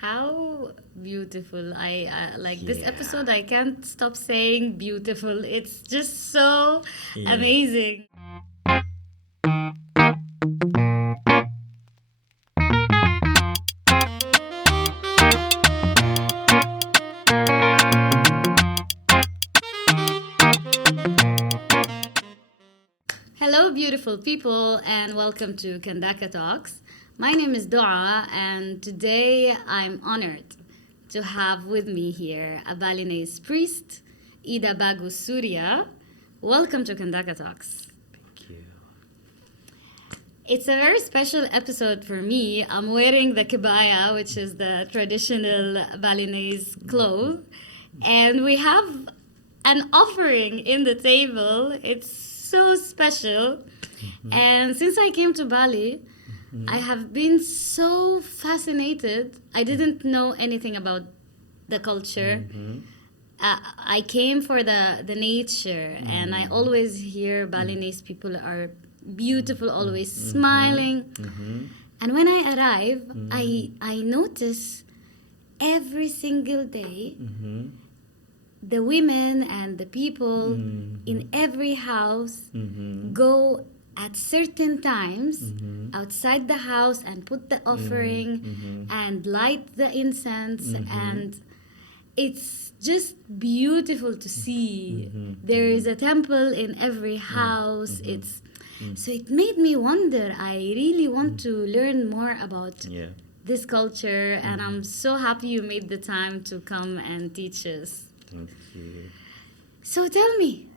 How beautiful. I like this Yeah, episode. I can't stop saying beautiful. It's just so yeah. amazing. Hello, beautiful people, and welcome to Kandaka Talks. My name is Dua, and today I'm honored to have with me here a Balinese priest, Ida Bagus Surya. Welcome to Kandaka Talks. Thank you. It's a very special episode for me. I'm wearing the kebaya, which is the traditional Balinese cloth, and we have an offering in the table. It's so special. And since I came to Bali, I have been so fascinated. I didn't know anything about the culture. I came for the nature, and I always hear Balinese people are beautiful, always smiling. And when I arrive, I notice every single day the women and the people in every house go at certain times outside the house and put the offering and light the incense, and it's just beautiful to see. There is a temple in every house. It's so it made me wonder. I really want to learn more about Yeah. this culture, and I'm so happy you made the time to come and teach us. Thank you. So tell me,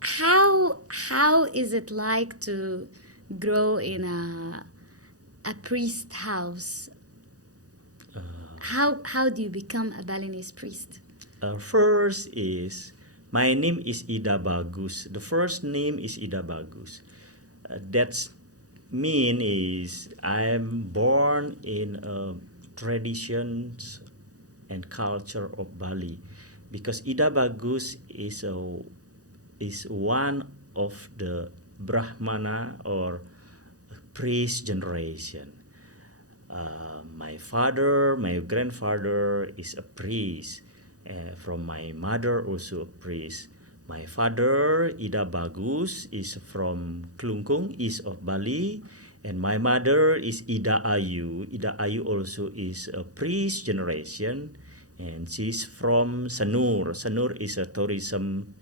how is it like to grow in a priest house? Uh, How do you become a Balinese priest? First is my name is Ida Bagus. The first name is Ida Bagus. That's mean is I'm born in traditions and culture of Bali, because Ida Bagus is one of the Brahmana or priest generation. My father, my grandfather is a priest. From my mother also a priest. My father, Ida Bagus, is from Klungkung, east of Bali. And my mother is Ida Ayu. Ida Ayu also is a priest generation. And she's from Sanur. Sanur is a tourism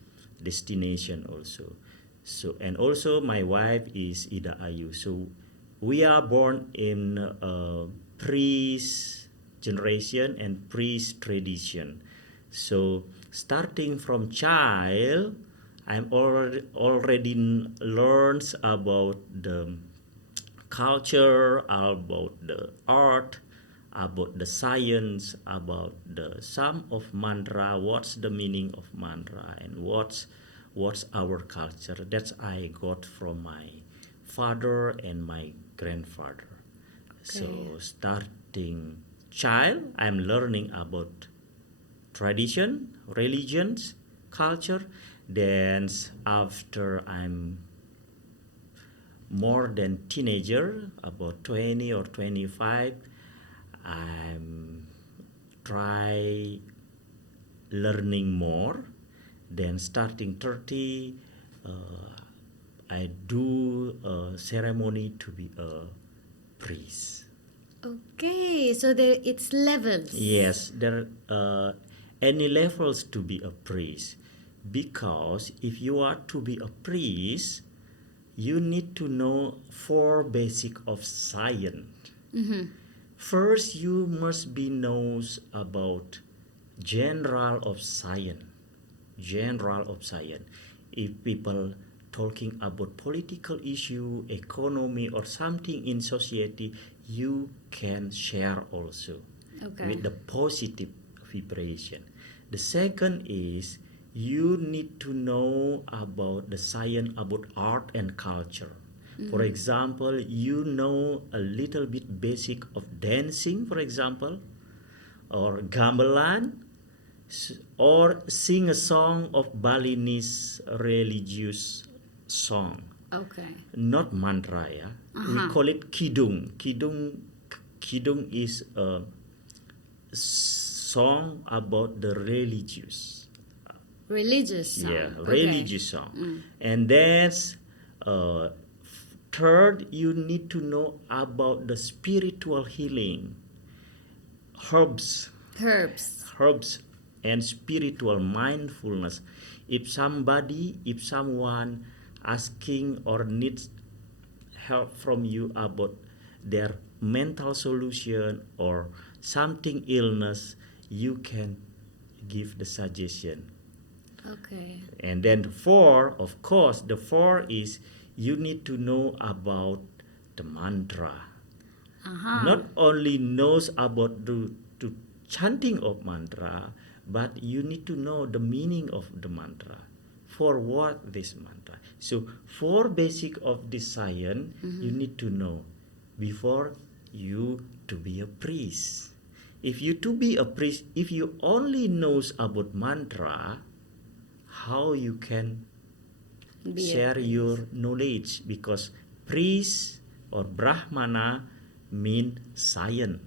destination also. So, and also my wife is Ida Ayu. So we are born in priest generation and priest tradition. So starting from child, I'm already learns about the culture, about the art, about the science, about the sum of mantra, what's the meaning of mantra, and what's our culture. That's I got from my father and my grandfather. So Okay. starting child, I'm learning about tradition, religions, culture. Then after I'm more than teenager, about 20 or 25, I'm try learning more. Then starting 30, I do a ceremony to be a priest. Okay, so there it's levels. Yes, there any levels to be a priest, because if you are to be a priest, you need to know four basic of science. First, you must be knows about general of science. General of science. If people talking about political issue, economy, or something in society, you can share also Okay. with the positive vibration. The second is you need to know about the science about art and culture. For example, you know a little bit basic of dancing, for example, or gamelan, or sing a song of Balinese religious song, Okay. not mantra. Yeah, we call it kidung. Kidung is song about the religious. Religious song. Yeah, Okay. religious song. And that's third, you need to know about the spiritual healing, herbs, Herbs. and spiritual mindfulness. If someone asking or needs help from you about their mental solution or something illness, you can give the suggestion. Okay. And then four, of course, the four is you need to know about the mantra. Uh-huh. Not only knows about the chanting of mantra, but you need to know the meaning of the mantra. For what this mantra? So four basic of this science you need to know before you to be a priest. If you to be a priest, if you only knows about mantra, how you can Be a share priest. your knowledge? Because priest or brahmana mean science.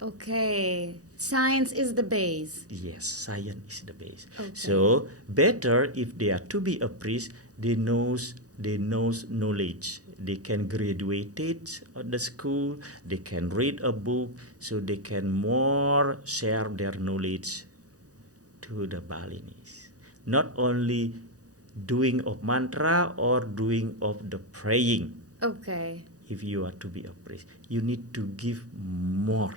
Okay. Science is the base. Yes, science is the base. Okay. So better if they are to be a priest, they knows knowledge. They can graduate it at the school. They can read a book, so they can more share their knowledge to the Balinese. Not only doing of mantra or doing of the praying. Okay. If you are to be a priest, you need to give more.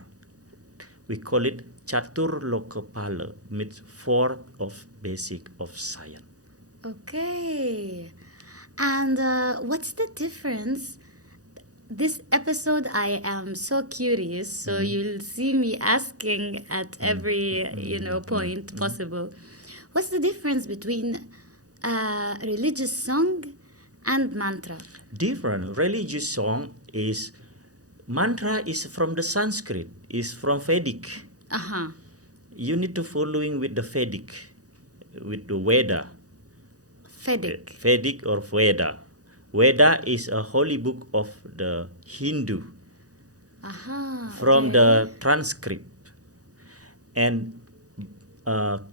We call it Chatur Lokapala, means four of basic of science. Okay. And what's the difference? This episode, I am so curious. So you'll see me asking at every point possible. What's the difference between religious song and mantra? Different religious song is mantra is from the Sanskrit, is from Vedic. Uh-huh. You need to following with the Vedic, with the Veda. Vedic. Vedic or Veda. Veda is a holy book of the Hindu Aha. from okay. the transcript. And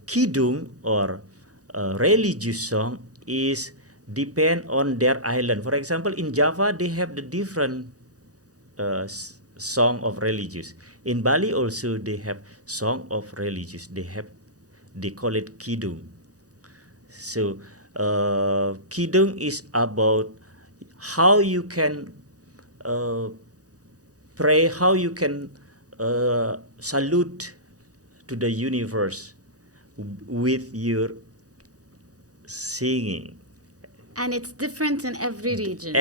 kidung or religious song is depend on their island. For example, in Java they have the different song of religious. In Bali also they have song of religious. They call it kidung. So kidung is about how you can pray, how you can salute to the universe with your singing. And it's different in every region.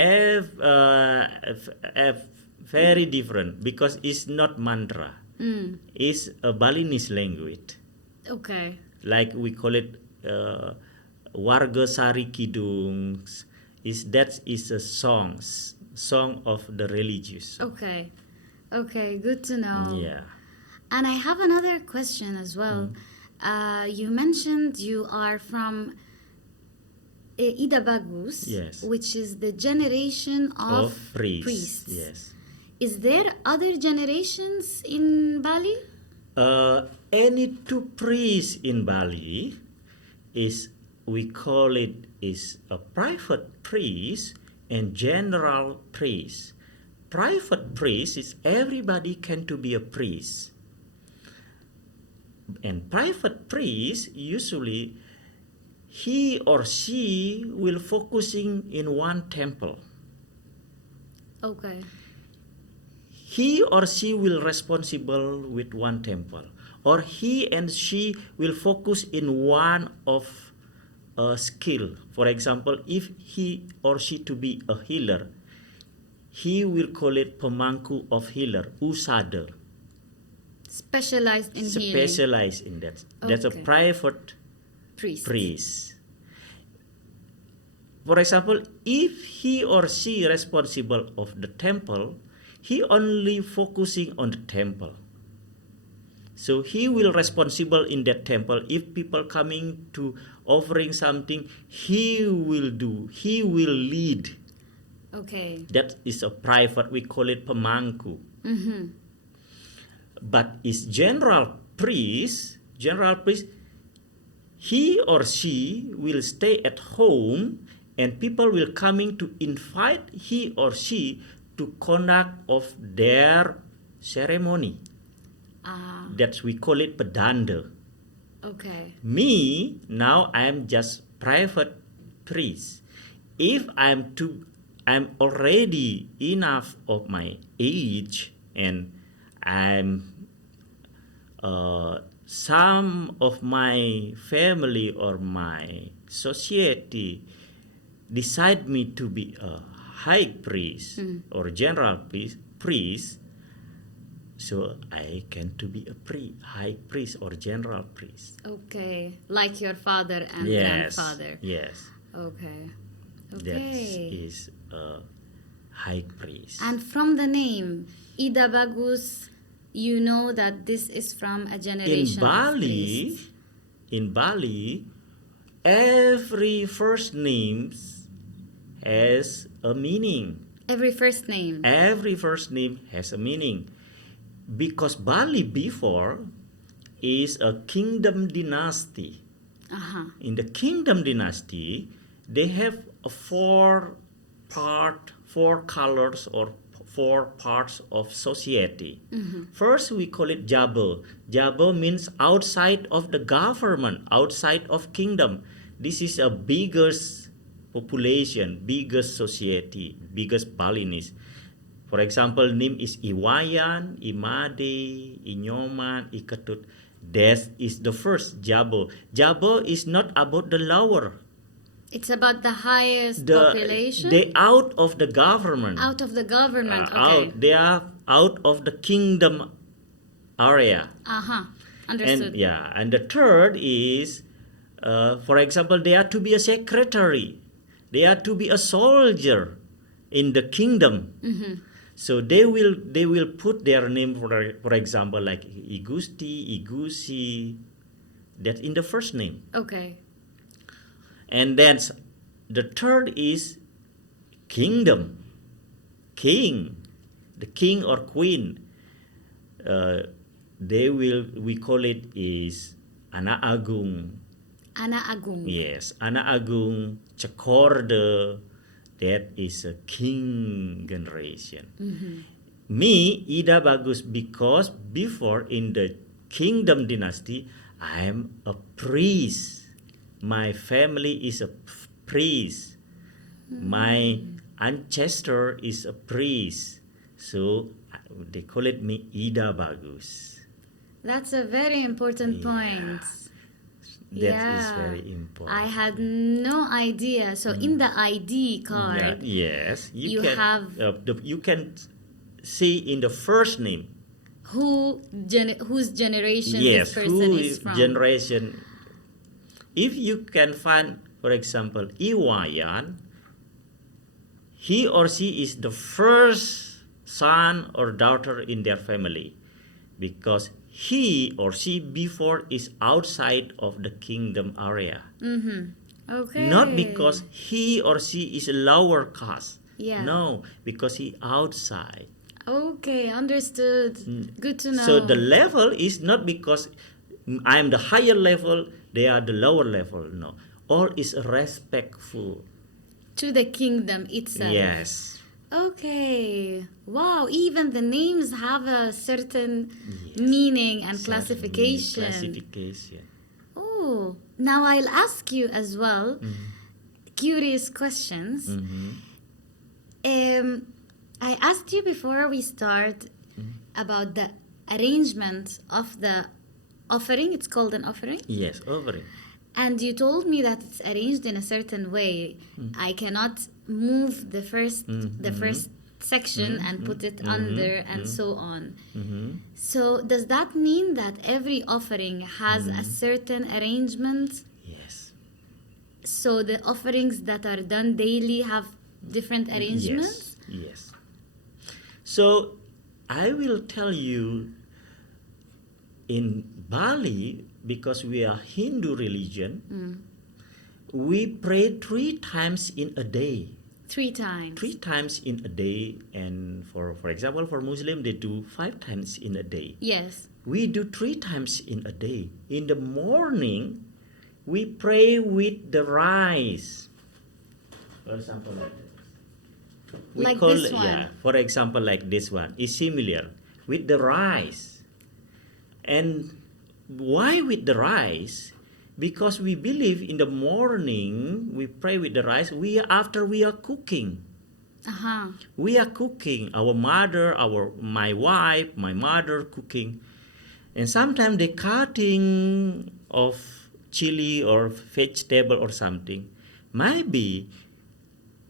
Very different because it's not mantra. It's a Balinese language. Okay. Like we call it Warga Sari Kidung. That is a song of the religious. Okay. Okay, good to know. Yeah. And I have another question as well. You mentioned you are from Ida Bagus, Yes. which is the generation of priests. Yes. Is there other generations in Bali? Any two priests in Bali is, we call it, is a private priest and general priest. Private priest is everybody can to be a priest. And private priest usually he or she will focusing in one temple. Okay. He or she will responsible with one temple, or he and she will focus in one of a skill. For example, if he or she to be a healer, he will call it pemangku of healer, usada. Specialized in healing. Specialized in that. That's a Okay. private Priest. For example, if he or she responsible of the temple, he only focusing on the temple. So he will responsible in that temple. If people coming to offering something, he will do. He will lead. Okay. That is a private. We call it pemangku. but is general priest, he or she will stay at home and people will coming to invite he or she to conduct of their ceremony. Ah, That's we call it pedanda. okay. Me, now I am just private priest. If I'm already enough of my age and I'm some of my family or my society decide me to be a high priest or general priest, so I can to be a high priest or general priest. Okay. Like your father and Yes, grandfather. yes, Okay. that Okay. is a high priest. And from the name, Ida Bagus, you know that this is from a in generation of Bali, priests. in Bali, every first name has a meaning. Every first name. Every first name has a meaning because Bali before is a kingdom dynasty. Uh-huh. In the kingdom dynasty, they have a four colors or four parts of society. First, we call it Jabo. Jabo means outside of the government, outside of kingdom. This is a biggest population, biggest society, biggest Balinese. For example, name is Iwayan, Imade, Inyoman, Ikatut. That is the first Jabo. Jabo is not about the lower. It's about the highest population? They out of the government. Out of the government, okay. Out. They are out of the kingdom area. Uh-huh. Understood. And the third is, for example, they are to be a secretary. They are to be a soldier in the kingdom. So they will put their name for example like Igusti, Igusi. That's in the first name. Okay. And then the third is kingdom, king, the king or queen. We call it is Anak Agung. Anak Agung. Yes, Anak Agung, Cekorde, that is a king generation. Me, Ida Bagus, because before in the kingdom dynasty, I am a priest. My family is a priest. My ancestor is a priest. So they call it me Ida Bagus. That's a very important Yeah. point. That is very important. I had no idea. So in the ID card, Yes, you can have- you can see in the first name. whose generation Yes, this person who is from. generation. If you can find, for example, Iwayan, he or she is the first son or daughter in their family because he or she before is outside of the kingdom area. Okay. Not because he or she is a lower caste. Yeah. No, because he outside. Okay, understood. Good to know. So the level is not because I am the higher level, they are the lower level. No, all is respectful. to the kingdom itself. Yes. Okay. Wow, even the names have a certain Yes. meaning and Certain classification. Classification. Oh, now I'll ask you as well curious questions. I asked you before we start about the arrangement of the offering. It's called an offering. Yes, offering. And you told me that it's arranged in a certain way. I cannot move the first section and put it under and so on. So does that mean that every offering has a certain arrangement? Yes. So the offerings that are done daily have different arrangements? Yes. So I will tell you in Bali, because we are Hindu religion, we pray 3 times in a day. 3 times. 3 times in a day, and for example, for Muslim, they do 5 times in a day. Yes. We do 3 times in a day. In the morning, we pray with the rice. For example, like this. Like this one. Yeah, for example, like this one is similar with the rice. And why with the rice? Because we believe in the morning we pray with the rice. After we are cooking. Uh-huh. We are cooking. Our mother, my wife, my mother cooking, and sometimes they cutting of chili or vegetable or something. Maybe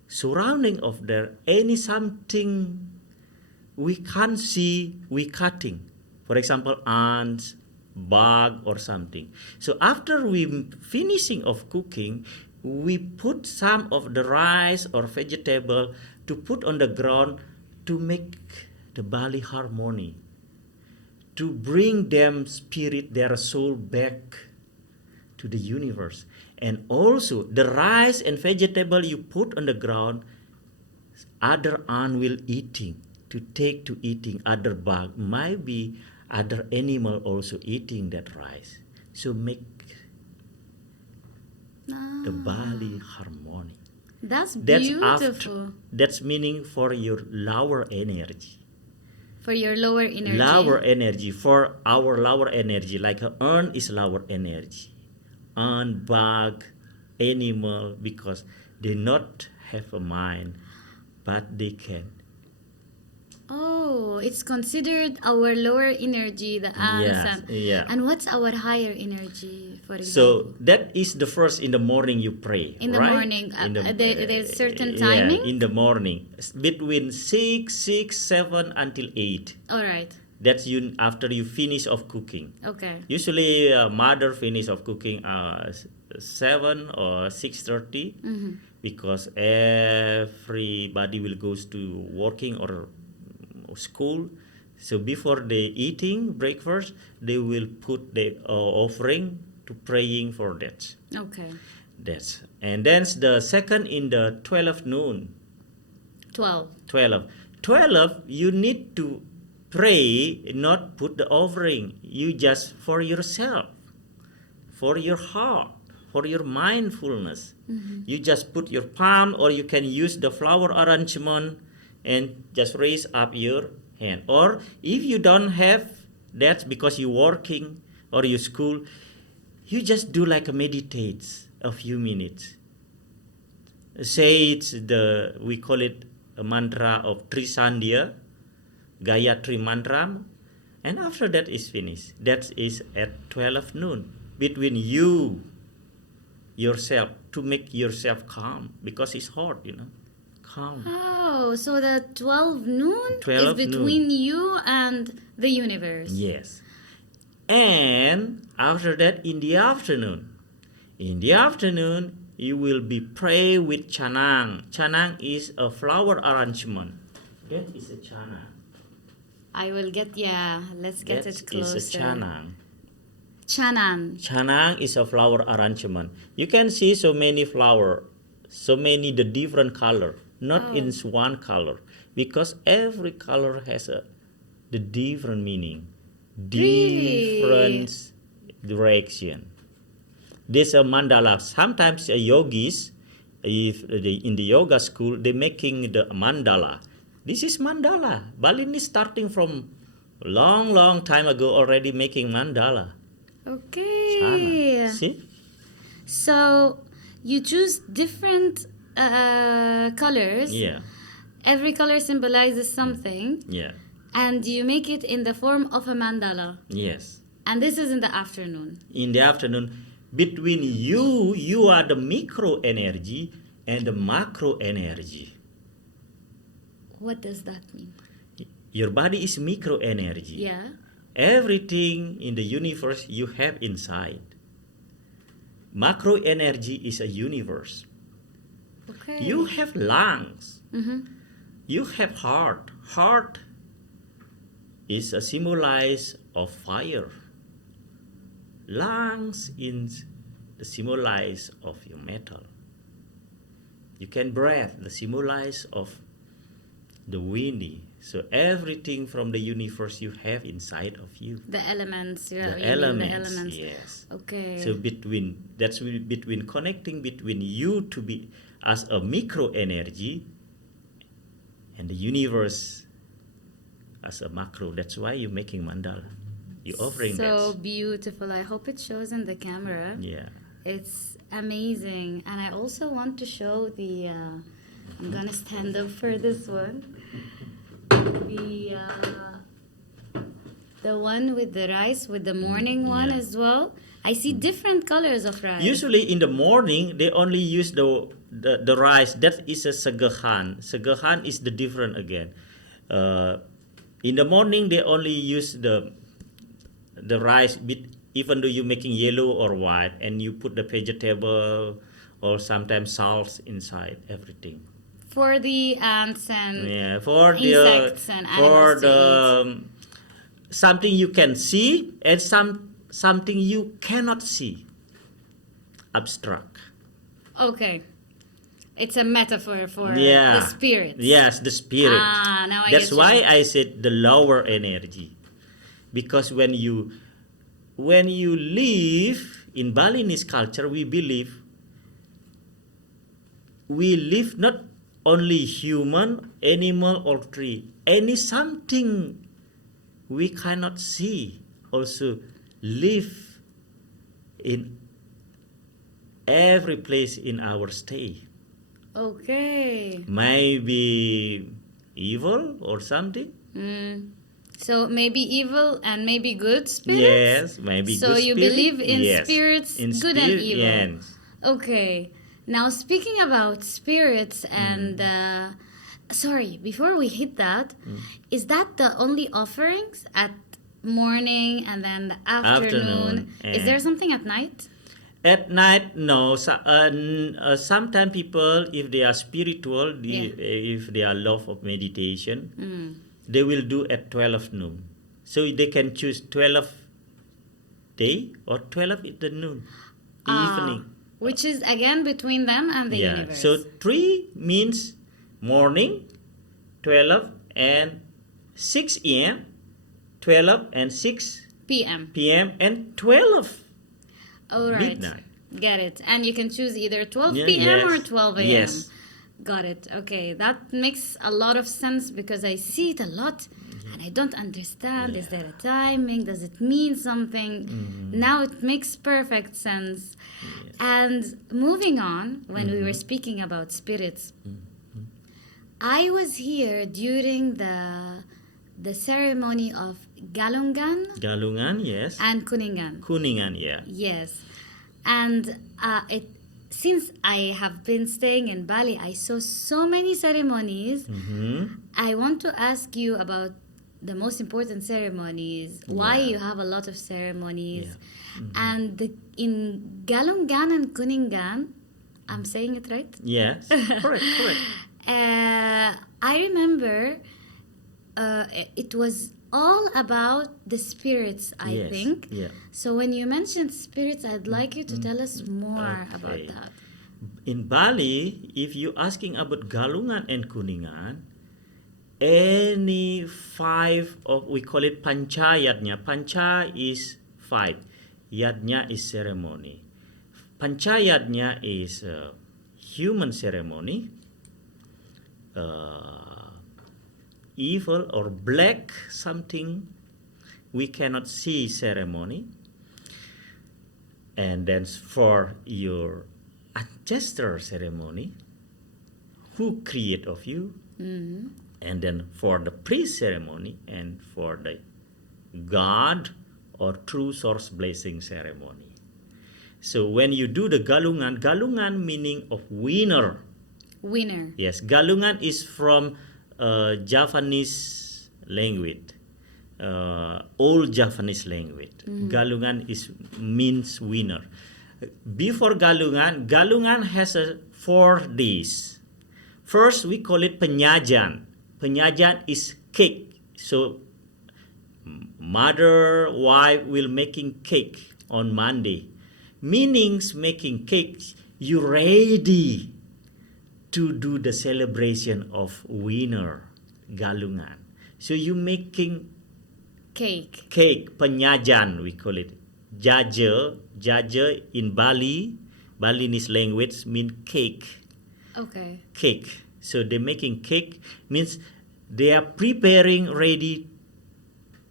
surrounding of there any something we can't see, we cutting. For example, ants, bug or something. So after we finishing of cooking, we put some of the rice or vegetable to put on the ground to make the Bali harmony, to bring them spirit, their soul back to the universe. And also the rice and vegetable you put on the ground, other ant will eating, to take to eating, other bug, maybe other animal also eating that rice. So make the Bali harmony. That's That's beautiful. that's meaning for your lower energy. For your lower energy. Lower energy, for our lower energy, like a urn is lower energy. Urn, bug, animal, because they not have a mind, but they can. Oh, it's considered our lower energy, the ants. Yes, yeah. And what's our higher energy, for example? So that is the first in the morning you pray. In the right? morning, there's certain Yeah, timing? in the morning, between 6, 7 until 8. All right. That's you after you finish of cooking. Okay. Usually, mother finish of cooking 7 or 6:30, because everybody will goes to working or school. So before they eating breakfast, they will put the offering to praying for that. Okay. And then the second in the 12 noon. 12. 12, you need to pray, not put the offering. You just for yourself, for your heart, for your mindfulness. You just put your palm, or you can use the flower arrangement and just raise up your hand. Or if you don't have that because you're working or you school, you just do like a meditate a few minutes. Say it's we call it a mantra of Trisandhya, Gayatri mantra, and after that is finished. That is at 12 noon, between you, yourself, to make yourself calm, because it's hot, calm. Oh, so the 12 noon 12 is between you and the universe. Yes. And after that, in the afternoon, you will be pray with chanang. Chanang is a flower arrangement. That is a chanang. I will let's get it closer. That is a chanang. Chanang. Chanang is a flower arrangement. You can see so many flower, so many the different color, not in one color, because every color has the different meaning, different direction. This a mandala. Sometimes yogis, in the yoga school, they making the mandala. This is mandala. Balinese starting from long time ago already making mandala. Okay. Chana. See? So you choose different colors. Yeah. Every color symbolizes something. Yeah. And you make it in the form of a mandala. Yes. And this is in the afternoon. In the afternoon, between you are the micro energy and the macro energy. What does that mean? Your body is micro energy. Yeah. Everything in the universe you have inside. Macro energy is a universe. Okay. You have lungs. Mm-hmm. You have heart. Heart is a symbolize of fire. Lungs is the symbolize of your metal. You can breathe, the symbolize of the windy. So everything from the universe you have inside of you. The elements, yeah, The you mean elements, the elements. yes. Okay. So between connecting between you to be as a micro energy and the universe as a macro. That's why you're making mandala. You're offering so that. beautiful. I hope it shows in the camera. Yeah. It's amazing. And I also want to show the I'm gonna stand up for this one. The one with the rice, with the morning one yeah. as well. I see different colors of rice. Usually in the morning they only use the rice. That is a segahan. Segahan is the different again. In the morning they only use the rice, even though you're making yellow or white, and you put the vegetable or sometimes salt inside everything. For the ants and Yeah, for insects and for animals to the something you can see and something you cannot see. Abstract. Okay. It's a metaphor for Yeah. the spirit. Yes, the spirit. Now I That's get why you. I said the lower energy, because when you live in Balinese culture, we believe we live not only human, animal, or tree. Any something we cannot see also live in every place in our stay. Okay. Maybe evil or something. So maybe evil and maybe good spirits? Yes, maybe so good you spirit. believe in Yes. spirits, In good spirit, and evil. yes. Okay. Now speaking about spirits and sorry, before we hit that, is that the only offerings at morning and then the afternoon? Is there something at night? At night, no. Sometimes people, if they are spiritual, if they are love of meditation, they will do at 12 noon. So they can choose 12 day or 12 in the noon, evening. Which is again between them and the universe. So 3 means morning, 12 and 6 a.m., 12 and 6 PM. p.m. and 12 All right. midnight. Get it. And you can choose either 12 Yeah, p.m. or yes. 12 a.m. Yes. Got it. Okay. That makes a lot of sense because I see it a lot and I don't understand. Is there a timing? Does it mean something? Now it makes perfect sense. And moving on, when we were speaking about spirits, I was here during the ceremony of Galungan, yes. and Kuningan. Kuningan, yeah. Yes. And since I have been staying in Bali, I saw so many ceremonies. I want to ask you about the most important ceremonies, why you have a lot of ceremonies. And in Galungan and Kuningan, I'm saying it right? Yes, correct. I remember it was all about the spirits, I think. Yeah. So when you mentioned spirits, I'd like you to tell us more about that. In Bali, if you're asking about Galungan and Kuningan, any 5 of, we call it panchayatnya. Pancha is 5. Yatnya is ceremony. Panchayatnya is human ceremony. Evil or black something we cannot see ceremony. And then for your ancestor ceremony, who create of you, and then for the priest ceremony and for the God or true source blessing ceremony. So when you do the galungan meaning of winner. Winner. Yes, galungan is from Javanese language, old Javanese language. Galungan means winner. Before Galungan has 4 days. First, we call it penyajan. Penyajan is cake. So, mother, wife will making cake on Monday. Meanings making cake, you ready to do the celebration of winter Galungan. So you making Cake. cake, penyajian we call it. Jaja in Balinese language mean cake. Okay. Cake. So they're making cake means they are preparing ready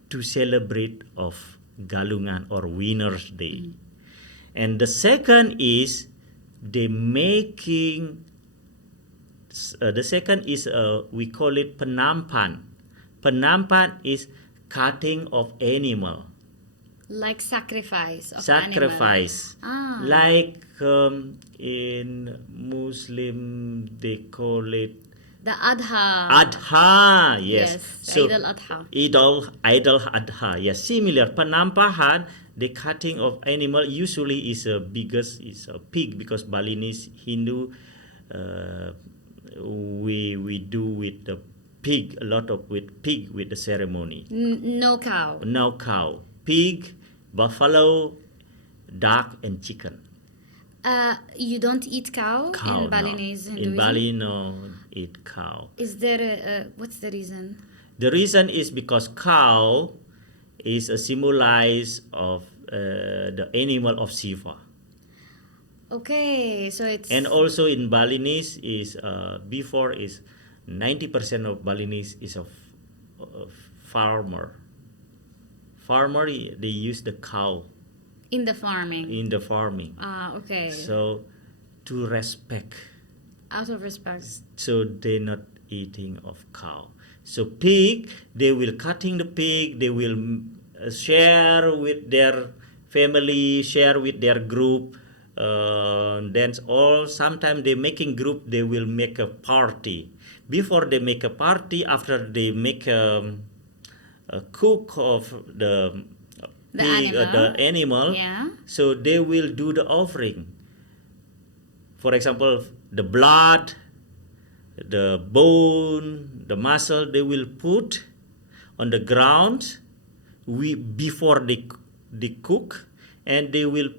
to celebrate of Galungan or Winner's Day. And the second is they making. The second is we call it penampan. Penampan is cutting of animal. Like sacrifice of Sacrifice. animal. Ah. Like in Muslim they call it The Adha. Adha. Yes. Eid al-Adha. Idol Adha. Yes. Similar. Penampahan, the cutting of animal usually is a biggest is a pig because Balinese Hindu we do with the pig a lot of with pig with the ceremony. No cow. No cow. Pig, buffalo, duck, and chicken. You don't eat cow, Cow, in Balinese no. Hinduism? In Bali, no, eat cow. Is there what's the reason? The reason is because cow is a symbolize of the animal of Shiva. Okay, so it's And also in Balinese is before is 90% of Balinese is of farmer. Farmer they use the cow in the farming. in the farming. Ah, okay. So to respect, Out of respect. so they not eating of cow. So pig, they will cutting the pig. They will share with their family, share with their group. Then all sometimes they making group. They will make a party. Before they make a party, after they make a cook of the pig, animal. the animal. Yeah. So they will do the offering. For example, the blood, the bone, the muscle, they will put on the ground before they cook, and they will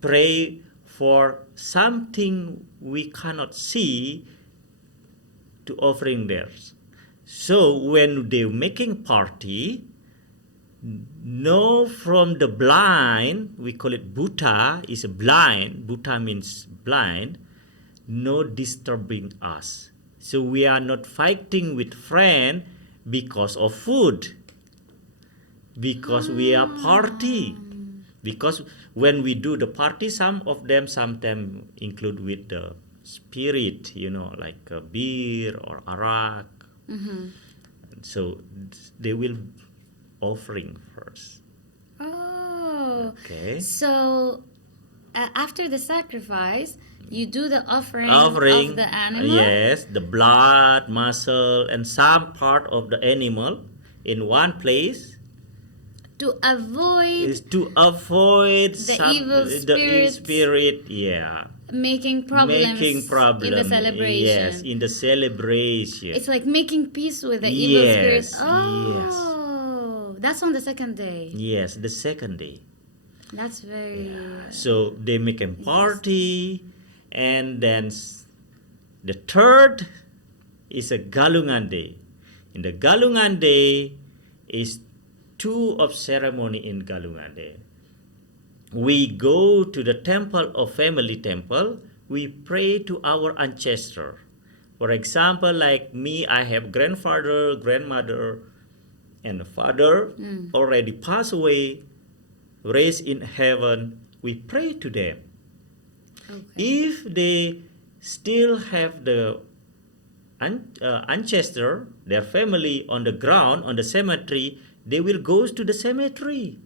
pray for something we cannot see to offering theirs. So when they're making party, no from the blind, we call it buta, is blind. Buta means blind. No disturbing us. So we are not fighting with friend because of food. Because we are party. Because when we do the party, some of them sometimes include with the spirit, like beer or arak. So they will offering first. Oh. Okay. So after the sacrifice, you do the offering of the animal. Yes, the blood, muscle, and some part of the animal in one place. To avoid Is to avoid the evil spirit. Yeah. making problems in the celebration. Yes, in the celebration. It's like making peace with the evil spirit. Yes, Oh, that's on the second day. Yes, the second day. That's very. So they make a party, and then the third is a Galungan day. In the Galungan day is two of ceremony in Galungan day. We go to the temple of family temple. We pray to our ancestor. For example, like me, I have grandfather, grandmother, and father already passed away, raised in heaven. We pray to them. Okay. If they still have the ancestor, their family on the ground, on the cemetery, they will go to the cemetery.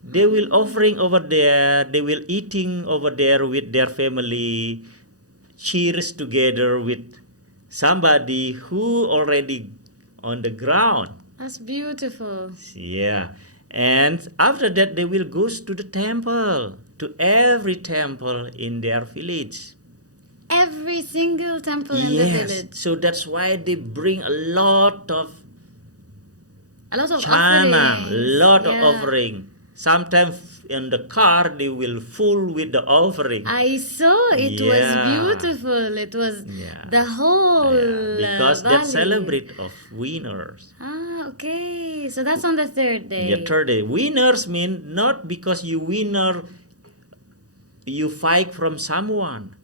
They will offering over there. They will eating over there with their family. Cheers together with somebody who already on the ground. That's beautiful. Yeah. And after that, they will go to the temple, to every temple in their village. Every single temple in the Yes. village. So that's why they bring a lot of A lot of chana, offerings. lot of Yeah. offering. Sometimes in the car, they will full with the offering. I saw it was Yeah. beautiful. It was Yeah. the whole Because valley. that celebrate of winners. Ah, okay. So that's on the third day. The third day, winners mean not because you winner, you fight from someone.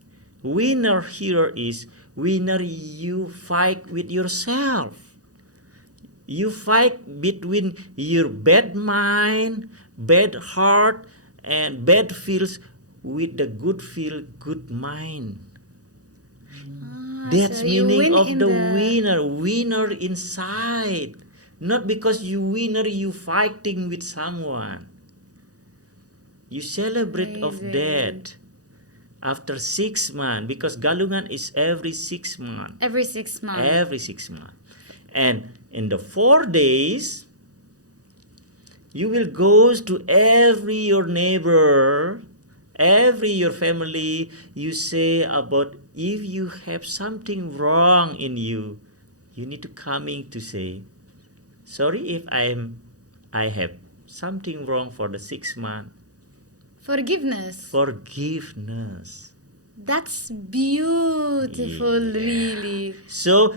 Winner here is winner you fight with yourself. You fight between your bad mind, bad heart, and bad feels with the good feel, good mind. Ah, That's so you meaning win of in the winner. Winner inside. Not because you winner, you fighting with someone. You celebrate of Amazing. that after 6 months, because Galungan is every 6 months. every 6 months. Every 6 months. And in the 4 days, you will go to every your neighbor, every your family. You say about if you have something wrong in you, you need to coming to say, sorry if I have something wrong for the 6 month. Forgiveness. Forgiveness. That's beautiful, Yeah. really. So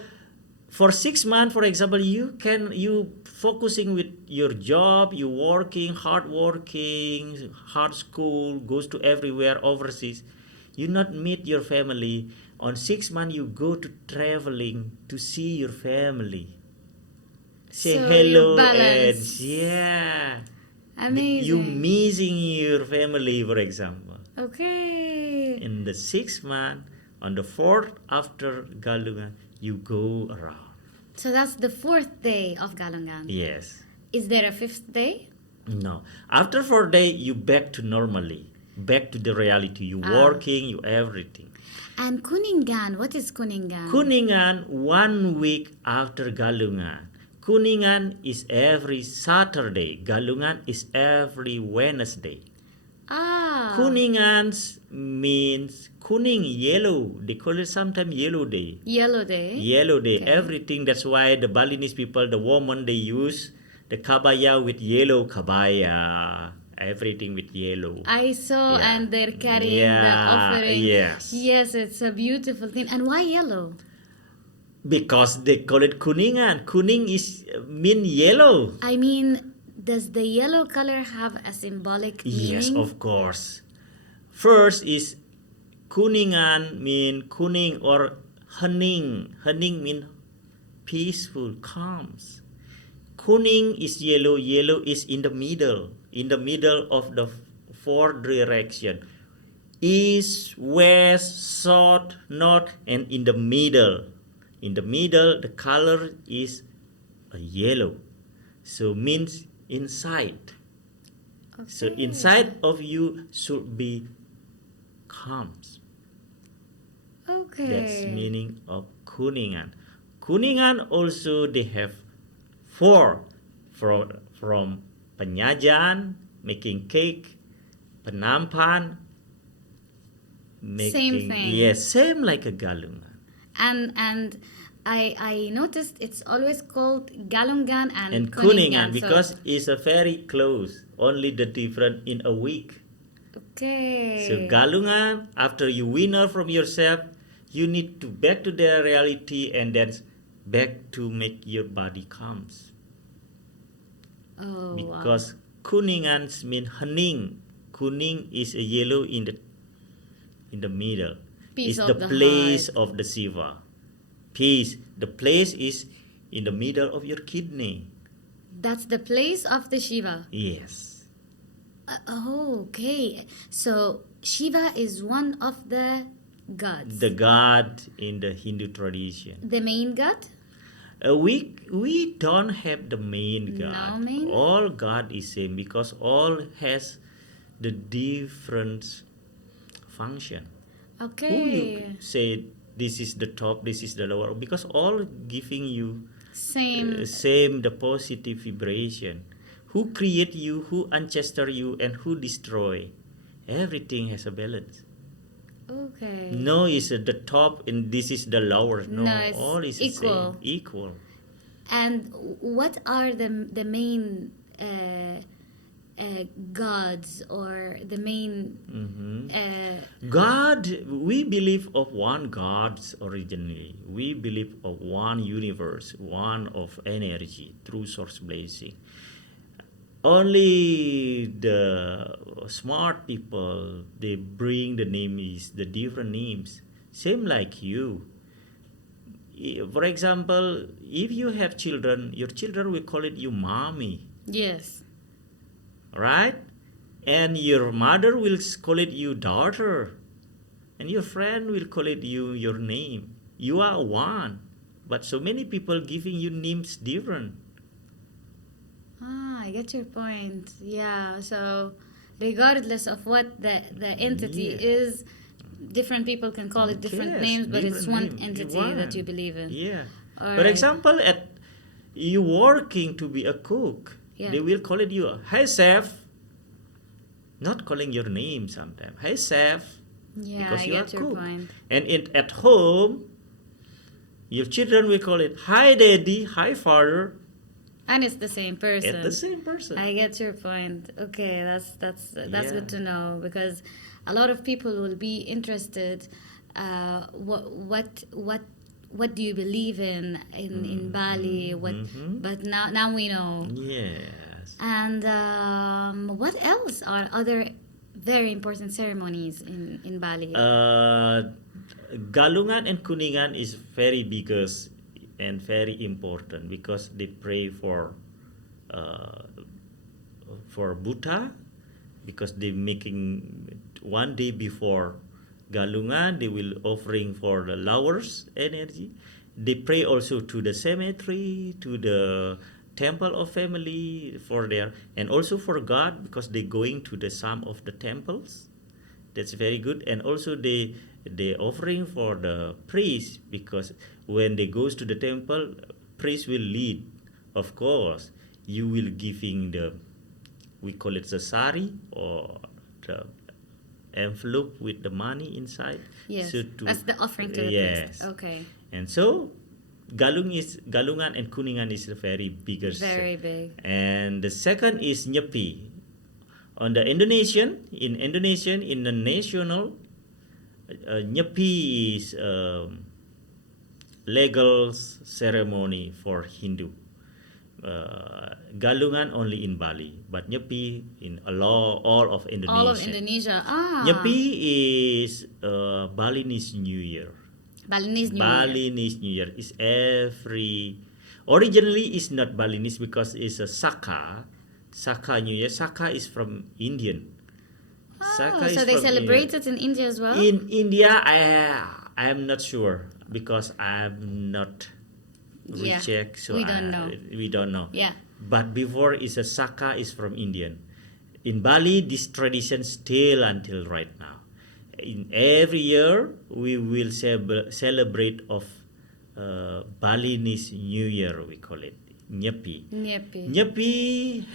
for 6 months, for example, you focusing with your job, you working, hard working, hard school, goes to everywhere overseas. You not meet your family. On 6 months, you go to traveling to see your family. Say So hello you balance. and yeah. Amazing. You missing your family, for example. Okay. In the 6 month, on the 4th after Galungan, you go around. So that's the 4th day of Galungan. Yes. Is there a 5th day? No. After 4 days, you back to normally. Back to the reality. You working, you everything. And Kuningan, what is Kuningan? Kuningan, 1 week after Galungan. Kuningan is every Saturday. Galungan is every Wednesday. Ah. Kuningan means kuning, yellow. They call it sometimes yellow day. Yellow day. Yellow day, Okay. everything. That's why the Balinese people, the woman, they use the kebaya with yellow kebaya. Everything with yellow. I saw, Yeah. and they're carrying the offering. Yes. Yes, it's a beautiful thing. And why yellow? Because they call it kuningan. Kuning is mean yellow. I mean, does the yellow color have a symbolic meaning? Yes, of course. First is kuningan mean kuning or hening. Hening mean peaceful, calms. Kuning is yellow. Yellow is in the middle. In the middle of the 4 direction. East, west, south, north, and in the middle. In the middle, the color is a yellow. So means inside. Okay. So inside of you should be calm. Okay. That's meaning of kuningan. Kuningan also they have 4 from penyajian, making cake, penampan, making Same thing. Yes, same like a galungan. And I noticed it's always called Galungan And Kuningan. kuningan because it's a very close, only the different in a week. Okay. So galungan, after you winner from yourself, you need to back to the reality and then back to make your body calms. Oh, Because kuningan mean hening. Kuning is a yellow in the middle. Peace It's of the the place heart. of the Shiva. Peace. The place is in the middle of your kidney. That's the place of the Shiva. Yes. Okay. So Shiva is one of the gods. The god in the Hindu tradition. The main god? We don't have the main No god. main? All god is same because all has the different function. Who Okay. you say this is the top, this is the lower, because all giving you Same. same the positive vibration. Who create you, who ancestor you, and who destroy. Everything has a balance. Okay. No is the top and this is the lower. No, No, it's all is equal. the same. Equal. And what are the main gods or the main God, we believe of one God originally. We believe of one universe, one of energy, true source blessing. Only the smart people, they bring the names, the different names, same like you. For example, if you have children, your children will call it you mommy, yes. right? And your mother will call it you daughter, and your friend will call it you your name. You are one, but so many people giving you names different. I get your point. Yeah. So regardless of what the entity Yeah. is, different people can call it different Yes, names, but it's different one name. entity that you One. believe in. Yeah. All For right. example, at you working to be a cook, Yeah. they will call it you, hey chef, not calling your name sometimes. Hey chef, Yeah, because I you are get your cook. point. And at home, your children will call it hi daddy, hi father, And it's the same person. at the same person. I get your point. Okay, that's Yeah. good to know, because a lot of people will be interested. What do you believe in Bali? But now we know. Yes. And what else are other very important ceremonies in Bali? Galungan and Kuningan is very biggest and very important because they pray uh, for Buddha, because they making one day before Galungan they will offering for the flowers energy. They pray also to the cemetery, to the temple of family for their, and also for God, because they going to the some of the temples. That's very good. And also they offering for the priest, because when they goes to the temple, priest will lead. Of course, you will giving the, we call it the sari, or the envelope with the money inside. Yes, So that's the offering to the yes. priest. Okay, And so Galungan and Kuningan is the very biggest. very big. And the second is Nyepi. On the Indonesian, in the national, Nyepi is legal ceremony for Hindu. Galungan only in Bali, but Nyepi in all of Indonesia. All of Indonesia. Nyepi is Balinese New Year. Balinese New Year. Balinese New Year is every. Originally, it's not Balinese because it's a Saka New Year. Saka is from Indian. Oh, so they celebrate it in India as well? In India, I am not sure because I'm not Yeah, recheck. So we don't know. We don't know. Yeah. But before is a Saka is from Indian. In Bali, this tradition still until right now. In every year, we will celebrate of Balinese New Year. We call it Nyepi. Nyepi. Nyepi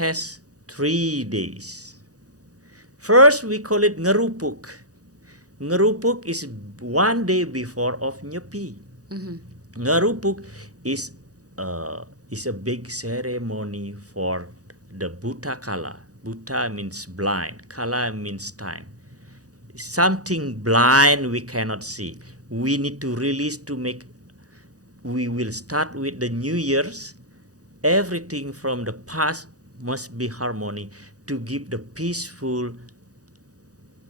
has 3 days. First, we call it Ngerupuk. Ngerupuk is 1 day before of Nyepi. Ngerupuk is a big ceremony for the Buddha Kala. Buddha means blind. Kala means time. Something blind we cannot see. We need to release to make. We will start with the New Year's. Everything from the past must be harmony to give the peaceful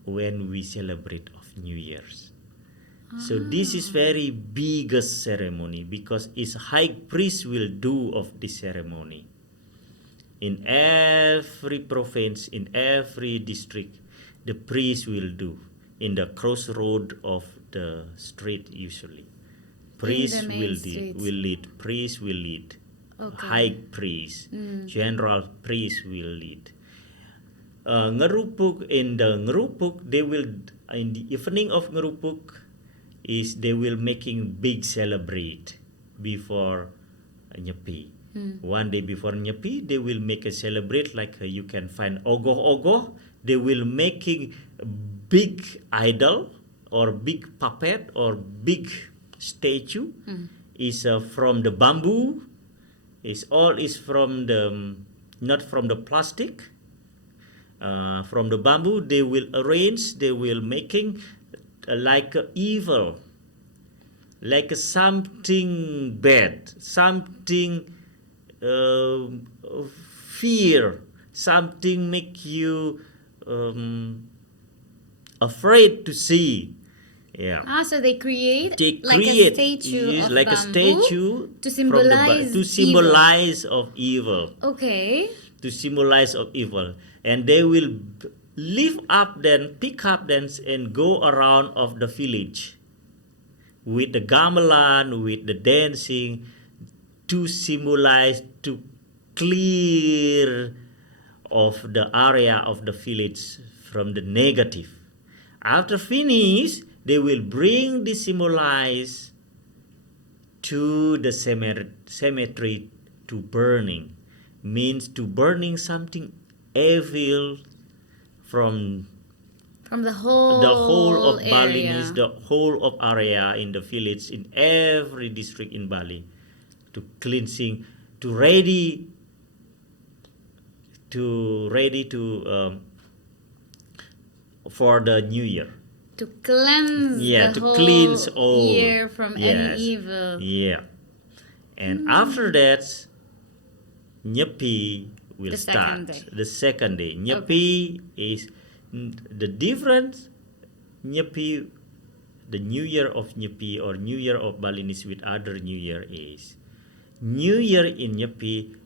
when we celebrate of New Year's. So this is very biggest ceremony because it's high priest will do of this ceremony. In every province, in every district, the priest will do. In the crossroad of the street usually. Priest will lead. Priest will lead. Okay. High priest, general priest will lead. Ngerupuk, in the Ngerupuk, they will, in the evening of Ngerupuk, is they will making big celebrate before Nyepi. 1 day before Nyepi, they will make a celebrate like you can find ogoh. They will making big idol or big puppet or big statue. Is from the bamboo. Is from the not from the plastic. from the bamboo, they will arrange, they will making like a evil, like a something bad, something uh, fear, something make you afraid to see. Yeah. So they create They like create a statue is of like a bamboo statue to from the symbolize to symbolize of evil, Okay. to symbolize of evil, and they will lift up then, pick up then, and go around of the village with the gamelan, with the dancing, to symbolize, to clear of the area of the village from the negative. After finish, they will bring the symbolize to the cemetery to burning. Means to burning something evil from From the whole of area. Balinese, the whole of area in the village, in every district in Bali, to cleansing, to ready to for the new year. To cleanse Yeah, the to whole cleanse all. year from Yes. any evil. Yeah. And after that, Nyepi will The start. second day. The second day. Nyepi is the difference. Nyepi, the New Year of Nyepi or New Year of Balinese with other New Year is New Year in Nyepi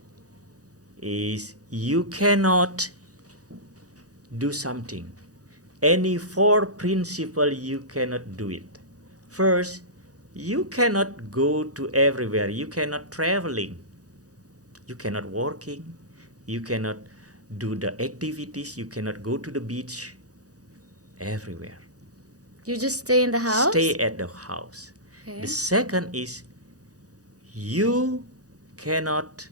is you cannot do something. Any four principle you cannot do it. First, you cannot go to everywhere. You cannot traveling. You cannot working. You cannot do the activities. You cannot go to the beach. Everywhere. You just stay in the house? Stay at the house. Okay. The second is you cannot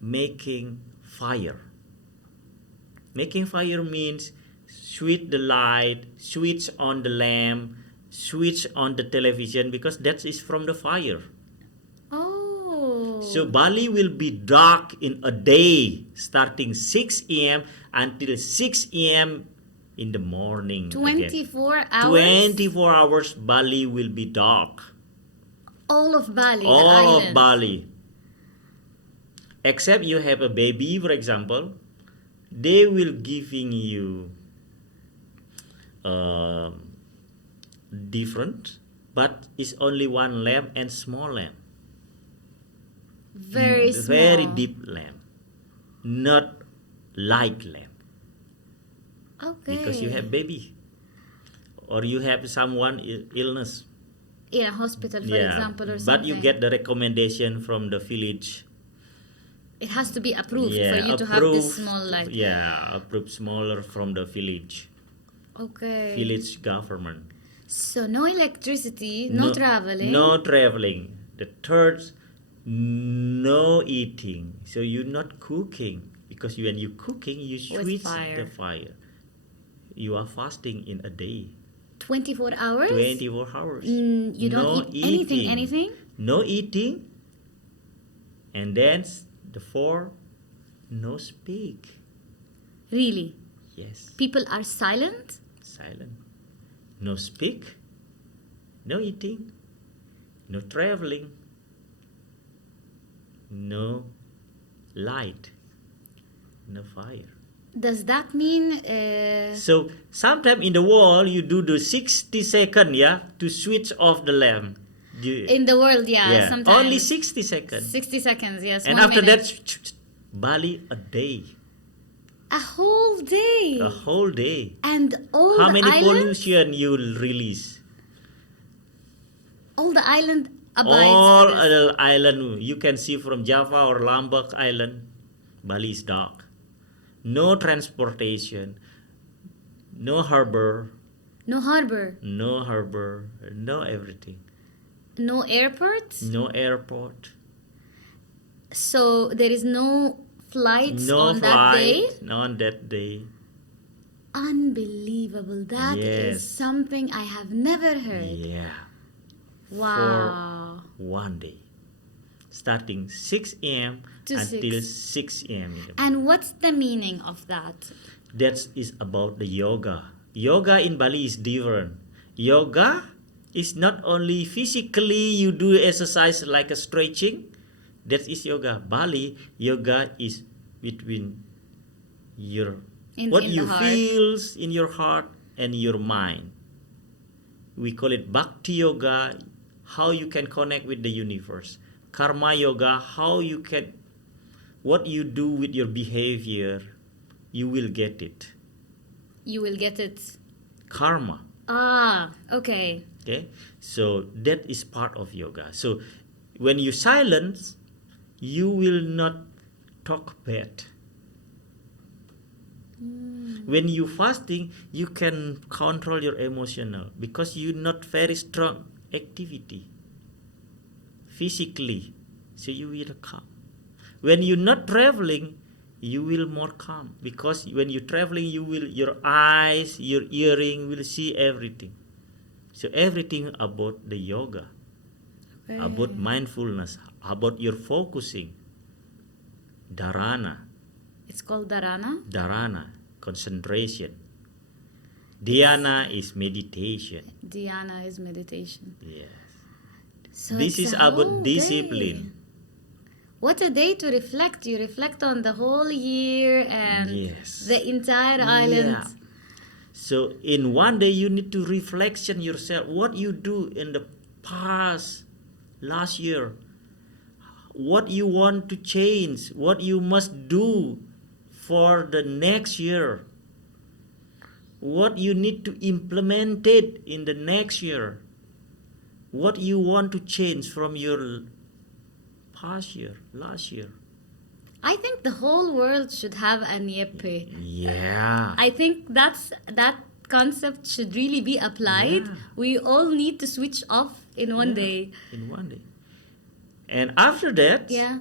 making fire. Making fire means switch the light, switch on the lamp, switch on the television, because that is from the fire. Oh. So Bali will be dark in a day starting 6 a.m. until 6 a.m. in the morning. 24 hours? 24 hours Bali will be dark. All of Bali, the All island. of Bali. Except you have a baby, for example, they will giving you different, but it's only one lamp and small lamp. Very small. Very deep lamp, not light lamp. Okay. Because you have baby, or you have someone illness. In a hospital, for example, or something. But you get the recommendation from the village. It has to be approved Yeah, for you to have this small light. Yeah, approved smaller from the village. Okay. Village government. So no electricity, no traveling. No traveling. The third, no eating. So you're not cooking, because when you cooking, you switch the fire. You are fasting in a day. 24 hours? 24 hours. You don't eat anything? No eating. And then the four, no speak. Really? Yes. People are silent? Silent. No speak. No eating. No traveling. No light. No fire. Does that mean So sometime in the wall you do the 60 second, yeah, to switch off the lamp. in the world, yeah, sometimes only 60 seconds. 60 seconds, yes. And 1 after minute. that, Bali a day. A whole day. A whole day. And all How the many island, pollution you release? all the island abides All to this. other island you can see from Java or Lombok Island, Bali is dark. No transportation, no harbor, No harbor, no everything, no airport. no airport, So there is no flights no on that day. flight on that day. Unbelievable. That is Yes. something I have never heard. Yeah, Wow. one day. starting 6 a.m. To until 6. 6 a.m. in the morning. And what's the meaning of that? That is about the yoga. Yoga in Bali is different. Yoga is not only physically you do exercise like a stretching. That is yoga. Bali yoga is between your what In you the heart. feels in your heart and your mind. We call it bhakti yoga, how you can connect with the universe. Karma yoga, how you can what you do with your behavior, you will get it. You will get it. Karma. Ah, okay. Okay, so that is part of yoga. So when you silence, you will not talk bad. When you fasting, you can control your emotional because you not very strong activity physically, so you will calm. When you're not traveling, you will more calm because when you're traveling, you will your eyes, your earring will see everything. So everything about the yoga, about mindfulness, about your focusing, dharana, It's called dharana. dharana, concentration. Dhyana is meditation. Dhyana is meditation. Yes. So This it's is a whole about discipline. day. What a day to reflect. You reflect on the whole year and Yes. the entire island. Yeah. So in one day you need to reflection yourself what you do in the past last year, what you want to change, what you must do for the next year, what you need to implement it in the next year, what you want to change from your past year, last year. I think the whole world should have a Nyepi. Yeah. I think that concept should really be applied. Yeah. We all need to switch off in one day. In one day. And after that, Yeah.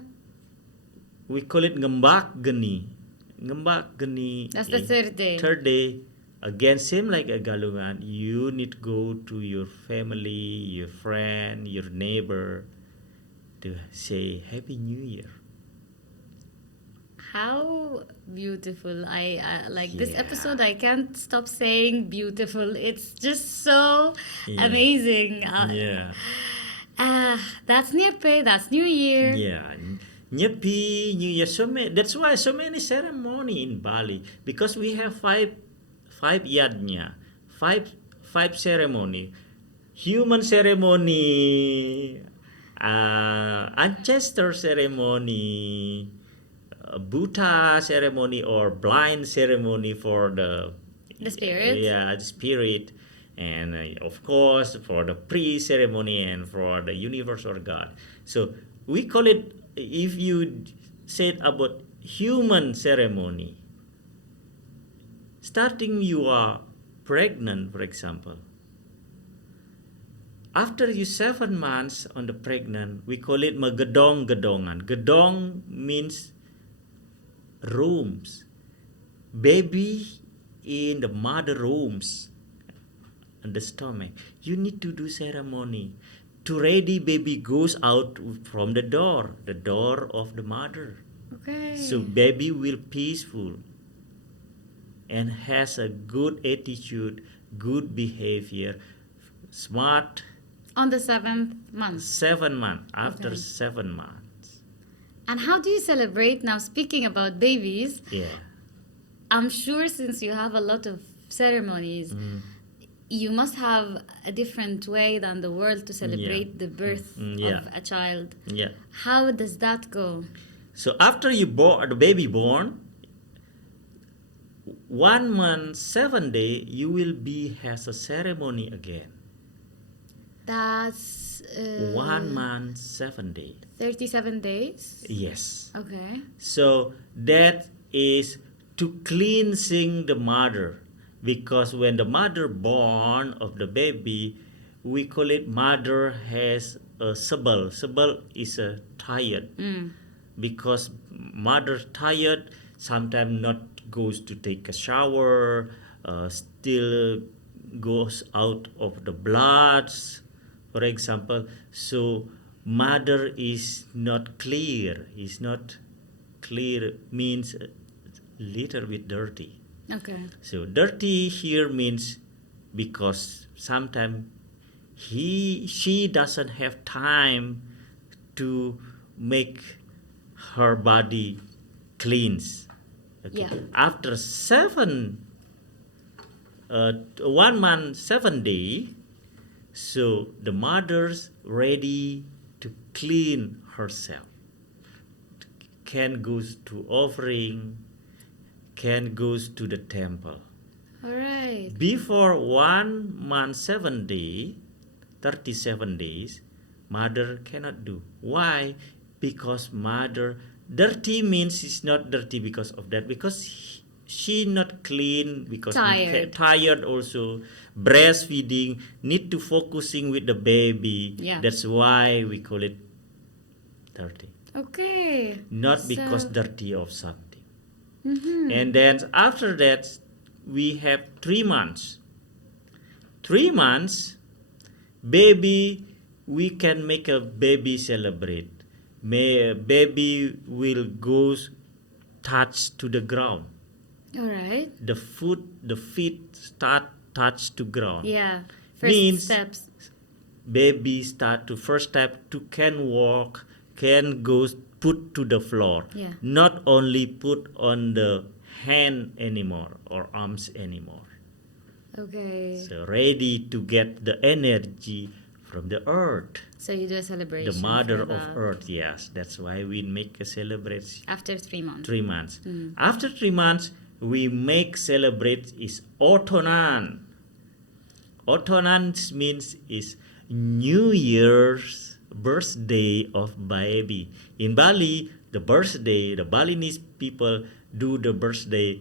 we call it ngembak geni. Ngembak geni. That's the is third day. Third day, again, same like a galungan. You need to go to your family, your friend, your neighbor to say Happy New Year. How beautiful. I like this Yeah. episode. I can't stop saying beautiful. It's just so Yeah. amazing. Yeah. That's Nyepi. That's New Year. Yeah. Nyepi, New Year. That's why so many ceremony in Bali because we have five yajna, five ceremony, human ceremony, ancestor ceremony, Buddha ceremony or blind ceremony for the spirit. Yeah, the spirit, and of course for the pre-ceremony and for the universe or God. So we call it. If you said about human ceremony, starting you are pregnant, for example. After you 7 months on the pregnant, we call it magedong-gedongan. Gedong means rooms. Baby in the mother rooms and the stomach. You need to do ceremony. To ready baby goes out from the door of the mother. Okay. So baby will peaceful and has a good attitude, good behavior, smart. On the 7th month. 7 months, after Okay. 7 months. And how do you celebrate now? Speaking about babies, Yeah. I'm sure since you have a lot of ceremonies, you must have a different way than the world to celebrate the birth Yeah. of a child. Yeah. How does that go? So after the baby born, 1 month, 7 days, you will has a ceremony again. That's 1 month, 7 days. 37 days. Yes. Okay. So that is to cleansing the mother, because when the mother born of the baby, we call it mother has a sebel. Sebel is a tired, because mother tired, sometimes not goes to take a shower, still goes out of the bloods, for example. So mother is not clear. Is not clear means a little bit dirty. Okay. So dirty here means because sometimes she doesn't have time to make her body cleanse. Okay. Yeah. After 1 month 7 days, so the mother's ready to clean herself. Can goes to offering, can goes to the temple. All right. Before 1 month 7 days, 37 days, mother cannot do. Why? Because mother dirty means it's not dirty because of that. Because she not clean because tired also. Breastfeeding need to focusing with the baby. Yeah. That's why we call it dirty. Okay. Not because dirty of something. Mm-hmm. And then after that, we have 3 months. 3 months, baby, we can make a baby celebrate. Baby will go touch to the ground. All right. The feet start touch to ground. Yeah. First Means steps. Baby start to first step to can walk, can go put to the floor. Yeah. Not only put on the hand anymore or arms anymore. Okay. So ready to get the energy from the earth. So you do a celebration. The mother for of that. earth, yes. That's why we make a celebration. After 3 months. 3 months. Mm. After 3 months, we make celebrate is Ottonan. Ottonan means is New Year's birthday of baby. In Bali, the Balinese people do the birthday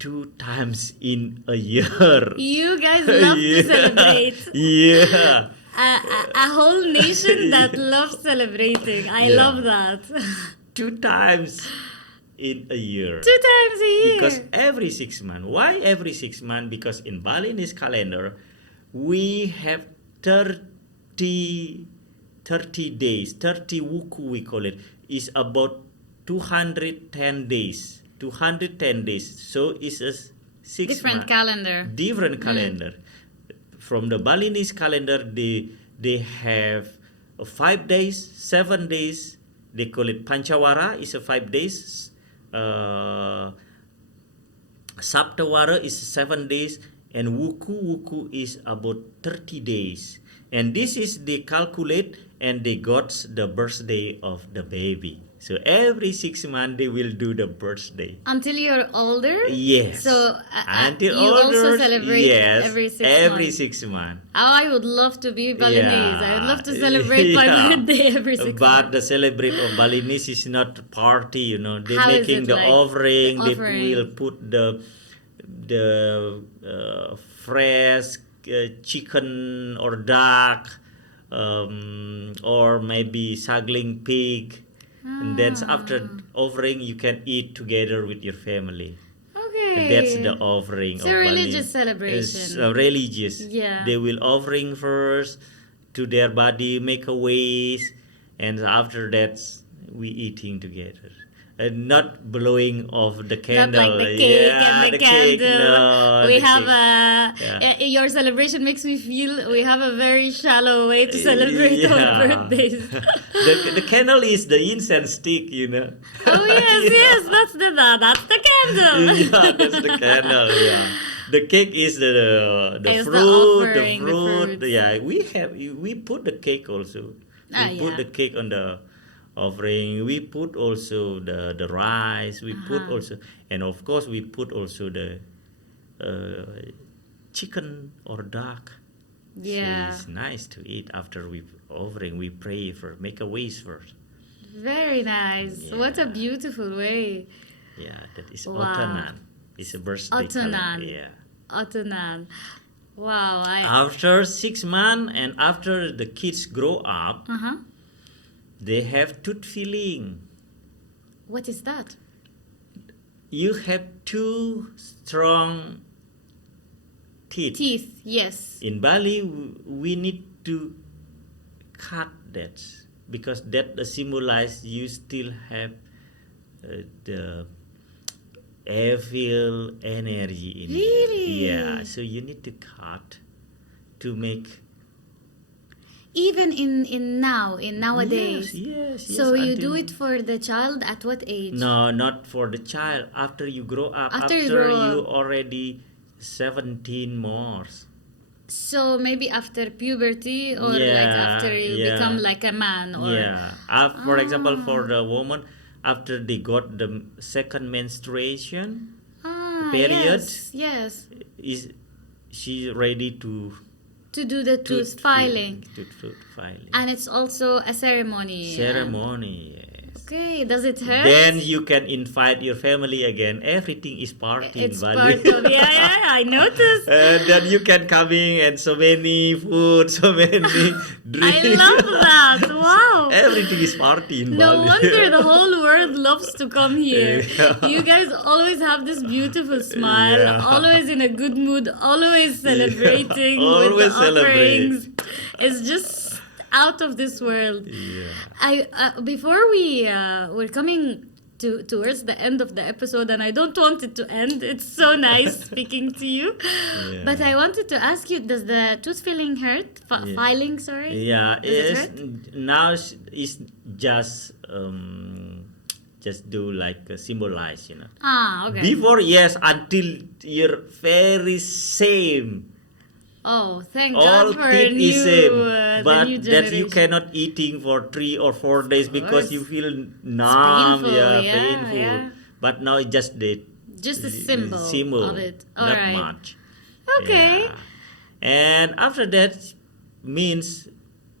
2 times in a year. You guys love to celebrate. Yeah. A whole nation that loves celebrating. I Yeah. love that. 2 times in a year. 2 times a year. Because every 6 months. Why every 6 months? Because in Balinese calendar, we have 30 days. 30 wuku we call it. Is about 210 days. 210 days. So it's a 6 Different month. calendar. Different calendar. From the Balinese calendar, they have 5 days, 7 days. They call it Pancawara, is a 5 days. Saptawara is 7 days. And Wuku is about 30 days. And this is they calculate and they got the birthday of the baby. So every 6 months they will do the birthday. Until you're older? Yes. So until you older, also celebrate yes, every 6 every months? 6 months. Oh, I would love to be Balinese. I would love to Yeah. celebrate my Yeah. birthday every 6 But months. the celebrate of Balinese is not party, They're How is making it the like? offering. The They offering. will put the fresh chicken or duck, or maybe sagling pig. And then after offering, you can eat together with your family. Okay. And that's the offering It's of a Bali. religious celebration. It's religious. Yeah. They will offering first to their body, make a waste, and after that we eating together. Not blowing off the candle. Not like the cake Yeah, and the cake, candle. no, We the have cake. your celebration makes me feel we have a very shallow way to celebrate our Yeah. birthdays. the candle is the incense stick, Oh yes, that's the candle. Yeah, that's the candle. Yeah, the cake is the Is the fruit. offering, the fruits. Yeah, we put the cake also. We put the cake on the offering. We put also the rice. We put also, and of course we put also the chicken or duck. Yeah. So it's nice to eat after we offering. We pray for make a wish first. Very nice. Yeah. What a beautiful way. Yeah, that is Wow. Ottonan. It's a birthday Ottonan. calendar. Yeah. Ottonan. Wow. After 6 months and after the kids grow up, Uh-huh. they have tooth filling. What is that? You have 2 strong teeth. Teeth. Yes. In Bali, we need to cut that because that symbolize you still have the evil energy in Really? you. Yeah, so you need to cut to make. Even in nowadays. Yes, So you until do it for the child at what age? no, not for the child. After you grow up, After you grow up. already 17 more. So maybe after puberty or like Yeah, after you yeah. become like a man or Yeah. For example, for Ah. the woman, after they got the second menstruation period, yes. is she ready to To do the tooth filing. to filing. And it's also a ceremony. Ceremony, yes. Okay, does it hurt? Then you can invite your family again. Everything is party in It's Bali. part of I noticed. And then you can coming and so many food, so many I drinks. love that. Wow. Everything is party in No Bali. wonder the whole world loves to come here. Yeah. You guys always have this beautiful smile, Yeah. always in a good mood, always celebrating with Always the offerings. It's just out of this world. Yeah. Before we're coming towards the end of the episode, and I don't want it to end. It's so nice speaking to you. Yeah. But I wanted to ask you: does the tooth filling hurt? Yeah. Filing, sorry. Yeah, Does it it's hurt? now it's just do like symbolize, Okay. Before, yes, until you're very same. Oh, thank All God for teeth is same, the but new that you generation. cannot eating for 3 or 4 days because course. you feel numb, painful, yeah, painful. yeah. But now it's just the Just a symbol of it. All not right. much. Okay. Yeah. And after that means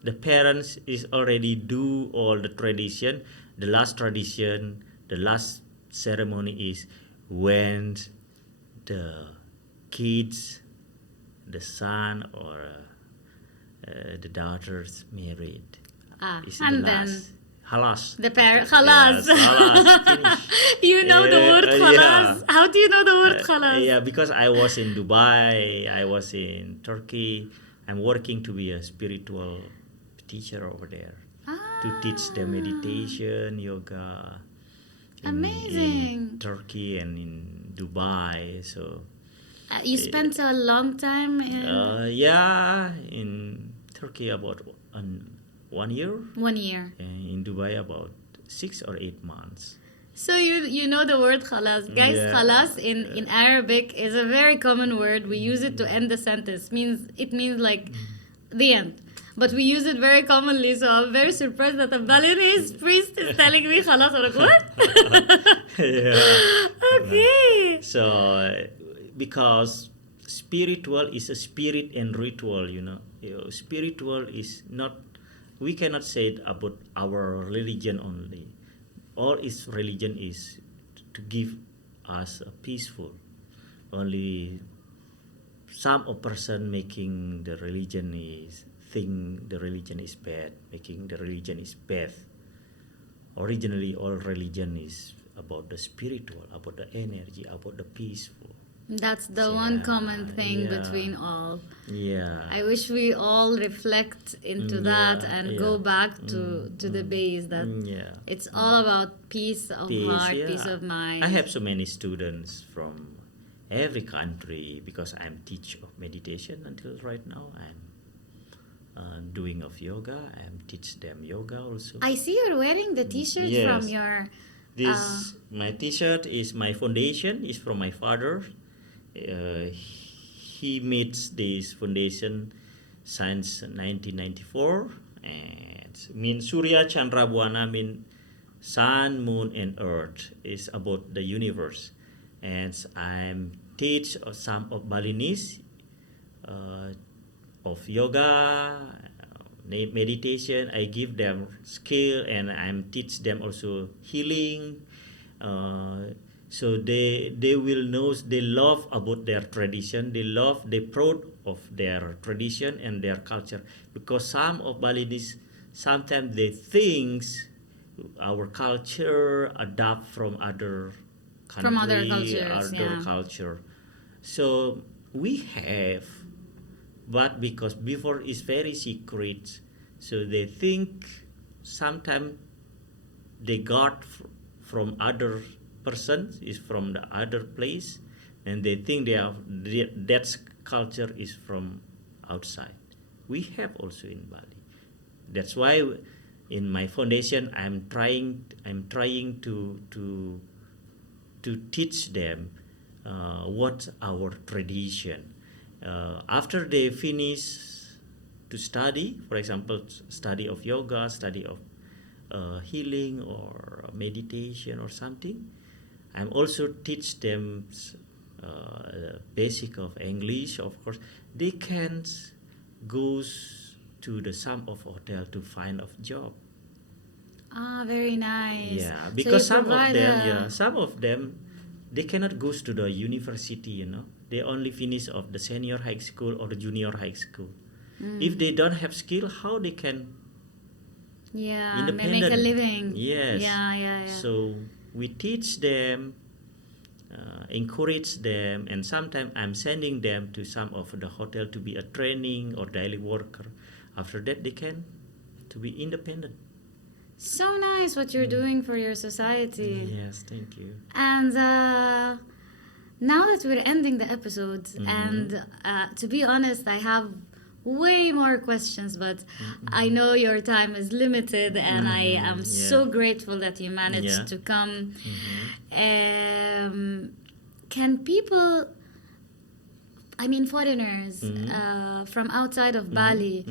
the parents is already do all the tradition. The last tradition, the last ceremony is when the kids, the son or the daughters married. Is And the then last. Halas. the parent Yes, khalas. halas. You know the Yeah, word khalas. yeah. How do you know the word khalas? Yeah, because I was in Dubai, I was in Turkey. I'm working to be a spiritual teacher over there to teach them meditation, yoga. In Amazing. Turkey and in Dubai. So You spent a long time in yeah, in Turkey about 1 year, 1 year. and in Dubai about 6 or 8 months. So you know the word khalas. Guys, Yeah. khalas in Arabic is a very common word. We use it to end the sentence. It means like the end. But we use it very commonly, so I'm very surprised that a Balinese priest is telling me khalas. I'm like, what? Yeah. Okay. So because spiritual is a spirit and ritual, spiritual is not. We cannot say it about our religion only. All its religion is to give us a peaceful. Only some of person making the religion is think the religion is bad, making the religion is bad. Originally, all religion is about the spiritual, about the energy, about the peaceful. That's the one common thing yeah. between all. Yeah. I wish we all reflect into that and go back to the base that yeah. it's all about peace of heart, yeah. peace of mind. I have so many students from every country because I'm teacher of meditation until right now. I'm doing of yoga. I'm teach them yoga also. I see you're wearing the t-shirt Yes. from your This my T-shirt is my foundation is from my father. He made this foundation since 1994 and mean Surya Candra Bhuana mean sun, moon, and earth is about the universe. And I'm teach some of Balinese of yoga, meditation. I give them skill and I'm teach them also healing. So they will know they love about their tradition. They proud of their tradition and their culture because some of Balinese sometimes they think our culture adapt from other country, From other cultures, other yeah. culture. So we have, but because before it's very secret, So they think sometimes they got from other person, is from the other place, and they think that culture is from outside. We have also in Bali. That's why in my foundation I'm trying to teach them what's our tradition. After they finish to study, for example, study of yoga, study of healing or meditation or something, I'm also teach them basic of English. Of course, they can go to the some of hotel to find a job. Ah, very nice. Yeah, So because you provide some of them, they cannot go to the university. They only finish of the senior high school or the junior high school. If they don't have skill, how they can yeah, may make independent? a living. Yes. Yeah. So we teach them, encourage them, and sometimes I'm sending them to some of the hotel to be a training or daily worker. After that, they can to be independent. So nice what you're doing for your society. Yes, thank you. And now that we're ending the episode, and to be honest, I have way more questions, but I know your time is limited, and I am so grateful that you managed to come. Can people, I mean foreigners from outside of Bali,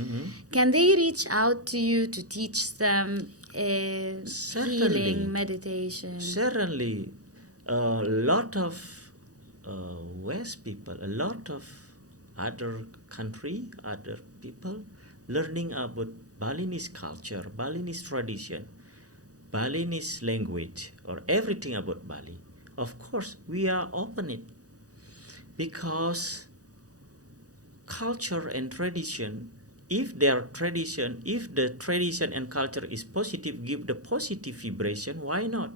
can they reach out to you to teach them healing, meditation? Certainly, a lot of West people, a lot of other country, other people learning about Balinese culture, Balinese tradition, Balinese language, or everything about Bali. Of course, we are open it because culture and tradition, if the tradition and culture is positive, give the positive vibration, why not?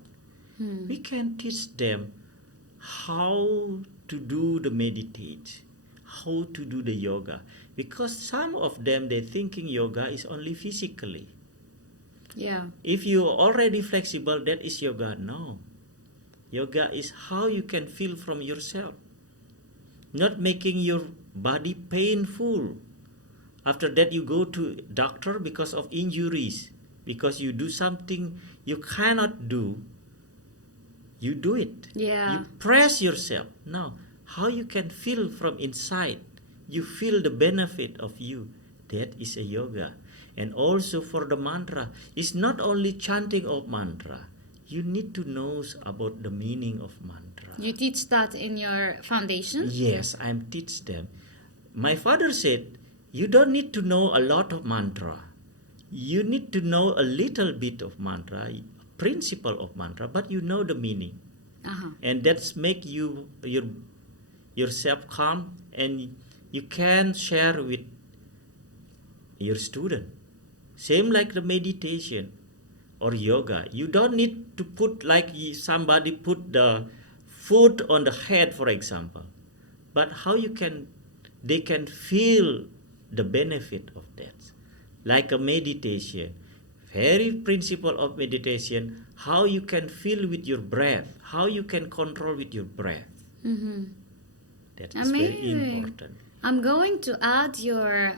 We can teach them how to do the meditate, how to do the yoga, because some of them they thinking yoga is only physically. Yeah. If you already flexible, that is yoga. No, yoga is how you can feel from yourself, not making your body painful. After that, you go to doctor because of injuries, because you do something you cannot do. You do it. Yeah. You press yourself. Now, how you can feel from inside? You feel the benefit of you. That is a yoga. And also for the mantra, it's not only chanting of mantra. You need to know about the meaning of mantra. You teach that in your foundation? Yes, I teach them. My father said, you don't need to know a lot of mantra. You need to know a little bit of mantra, principle of mantra, but you know the meaning. And that's make you yourself calm, and you can share with your student. Same like the meditation or yoga. You don't need to put like somebody put the foot on the head, for example. But how they can feel the benefit of that. Like a meditation, very principle of meditation, how you can feel with your breath, how you can control with your breath. That is very important. I'm going to add your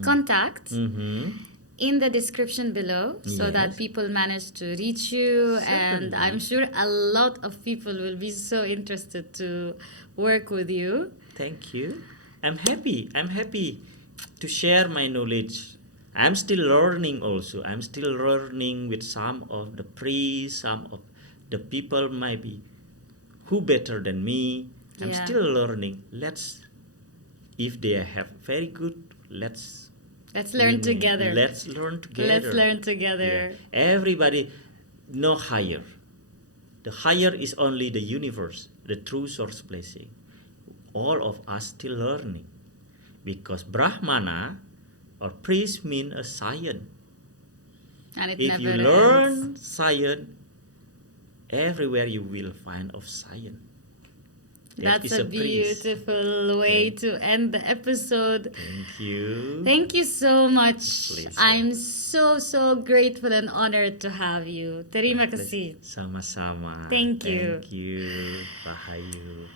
contact in the description below so that people manage to reach you. Certainly. And I'm sure a lot of people will be so interested to work with you. Thank you. I'm happy to share my knowledge. I'm still learning also. I'm still learning with some of the priests, some of the people maybe who better than me. I'm still learning. If they have very good, let's learn together. Let's learn together. Yeah. Everybody, no higher. The higher is only the universe, the true source blessing. All of us still learning, because Brahmana or priest mean a science. And it if never you ends. learn science, everywhere you will find of science. That That's is a a priest. beautiful way to end the episode. Thank you. Thank you so much. Pleasure. I'm so grateful and honored to have you. Terima kasih. Sama-sama. Thank you. Thank you. Rahayu.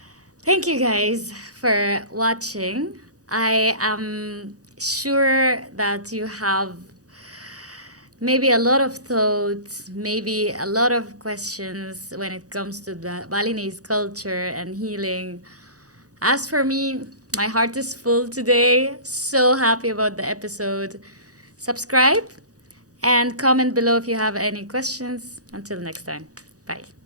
Thank you guys for watching. I am sure that you have maybe a lot of thoughts, maybe a lot of questions when it comes to the Balinese culture and healing. As for me, my heart is full today. So happy about the episode. Subscribe and comment below if you have any questions. Until next time. Bye.